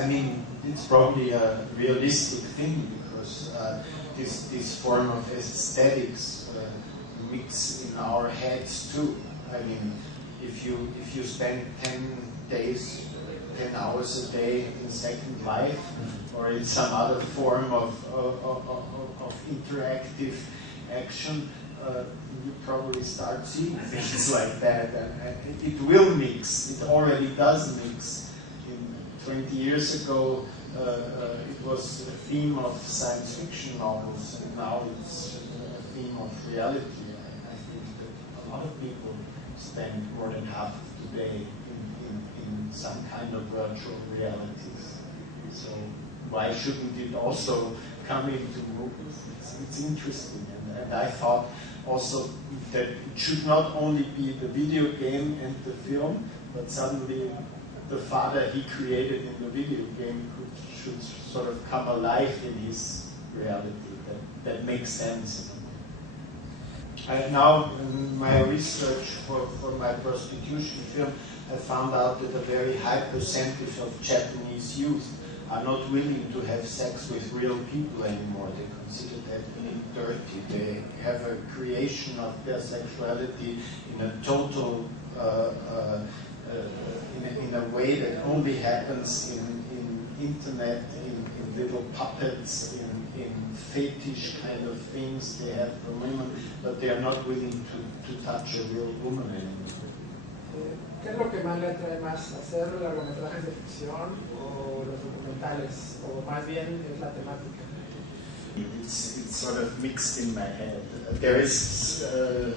I mean, it's probably a realistic thing because this form of aesthetics mix in our heads too. I mean, if you spend 10 days, 10 hours a day in Second Life or in some other form of interactive action, you probably start seeing things like that, and it will mix. It already does mix. 20 years ago, it was a theme of science fiction novels, and now it's a theme of reality. I think that a lot of people spend more than half of the day in some kind of virtual realities. So why shouldn't it also come into movies? It's interesting, and I thought also that it should not only be the video game and the film, but suddenly the father he created in the video game should sort of come alive in his reality. That makes sense. Now, in my research for my prostitution film, I found out that a very high percentage of Japanese youth are not willing to have sex with real people anymore. They consider that being dirty. They have a creation of their sexuality in a total in a way that only happens in internet, in little puppets, in fetish kind of things they have for women, but they are not willing to touch a real woman anymore. ¿Qué es lo que más le atrae más? ¿Hacer largometrajes de ficción o los documentales? ¿O más bien es la temática? It's sort of mixed in my head. There is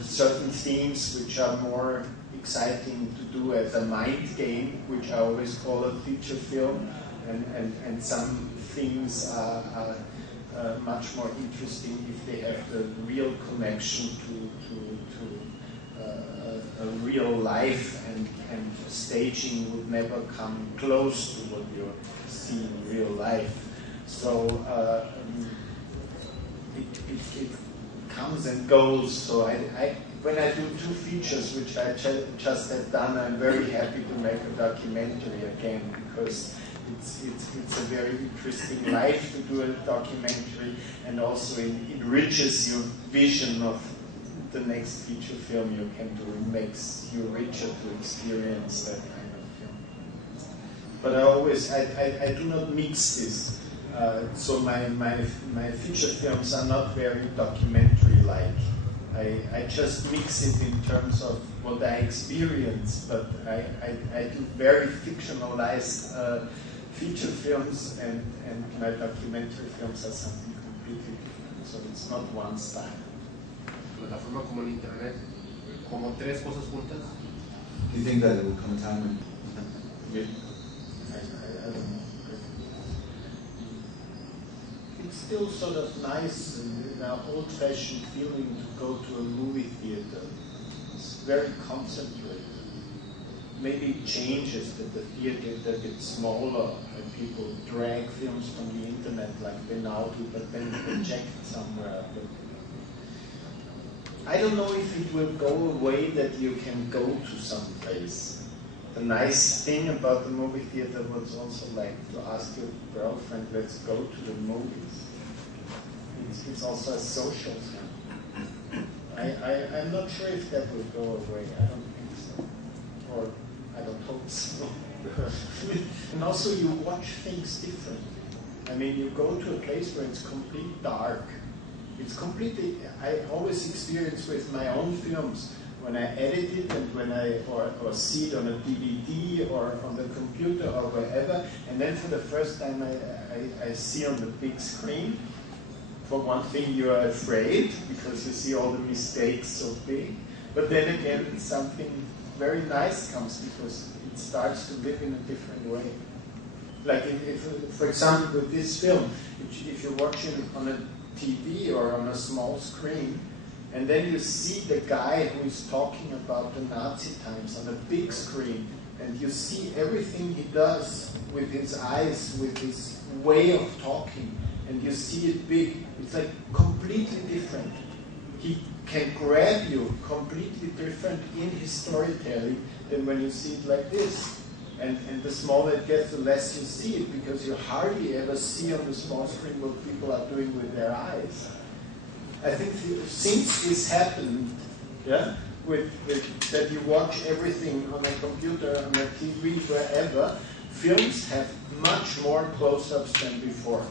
certain themes which are more exciting to do as a mind game, which I always call a feature film, and some things are much more interesting if they have the real connection to a real life, and staging would never come close to what you see in real life. So it comes and goes. So when I do two features, which I just have done, I'm very happy to make a documentary again, because it's a very interesting life to do a documentary, and also it enriches your vision of the next feature film you can do. It makes you richer to experience that kind of film. But I do not mix this. So my feature films are not very documentary-like. I just mix it in terms of what I experience, but I do very fictionalized feature films, and my documentary films are something completely different. So it's not one style. Plataforma como el internet, como tres cosas juntas. Do you think that there will come a time when? I don't know. It's still sort of nice, an old-fashioned feeling to go to a movie theater. It's very concentrated. Maybe it changes that the theater is a bit smaller, and people drag films from the internet like they now do, but then project somewhere. But I don't know if it will go away that you can go to some place. The nice thing about the movie theater was also like to ask your girlfriend, let's go to the movies. It's also a social thing. I'm not sure if that will go away. I don't think so. Or I don't hope so. And also you watch things differently. I mean, you go to a place where it's completely dark. It's completely, I always experience with my own films, when I edit it and when or see it on a DVD or on the computer or wherever, and then for the first time I see on the big screen. For one thing, you are afraid because you see all the mistakes so big, but then again something very nice comes because it starts to live in a different way. Like if for example with this film, if you watch it on a TV or on a small screen, and then you see the guy who is talking about the Nazi times on a big screen, and you see everything he does with his eyes, with his way of talking, and you see it big, it's like completely different. He can grab you completely different in his storytelling than when you see it like this. And the smaller it gets, the less you see it, because you hardly ever see on the small screen what people are doing with their eyes. I think since this happened, yeah, with that you watch everything on a computer, on a TV, wherever, films have much more close-ups than before.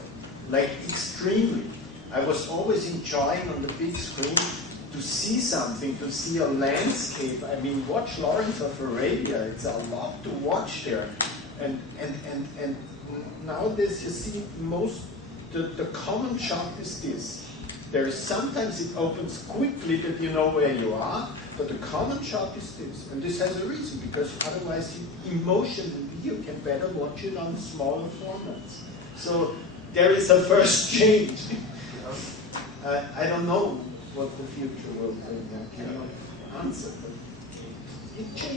Like extremely. I was always enjoying on the big screen to see something, to see a landscape. I mean, watch Lawrence of Arabia. It's a lot to watch there. And nowadays you see the common shot is this. There's sometimes it opens quickly that you know where you are, but the common shot is this. And this has a reason, because otherwise emotionally you can better watch it on smaller formats. So there is a first change. I don't know what the future will bring. I cannot answer, but it changes.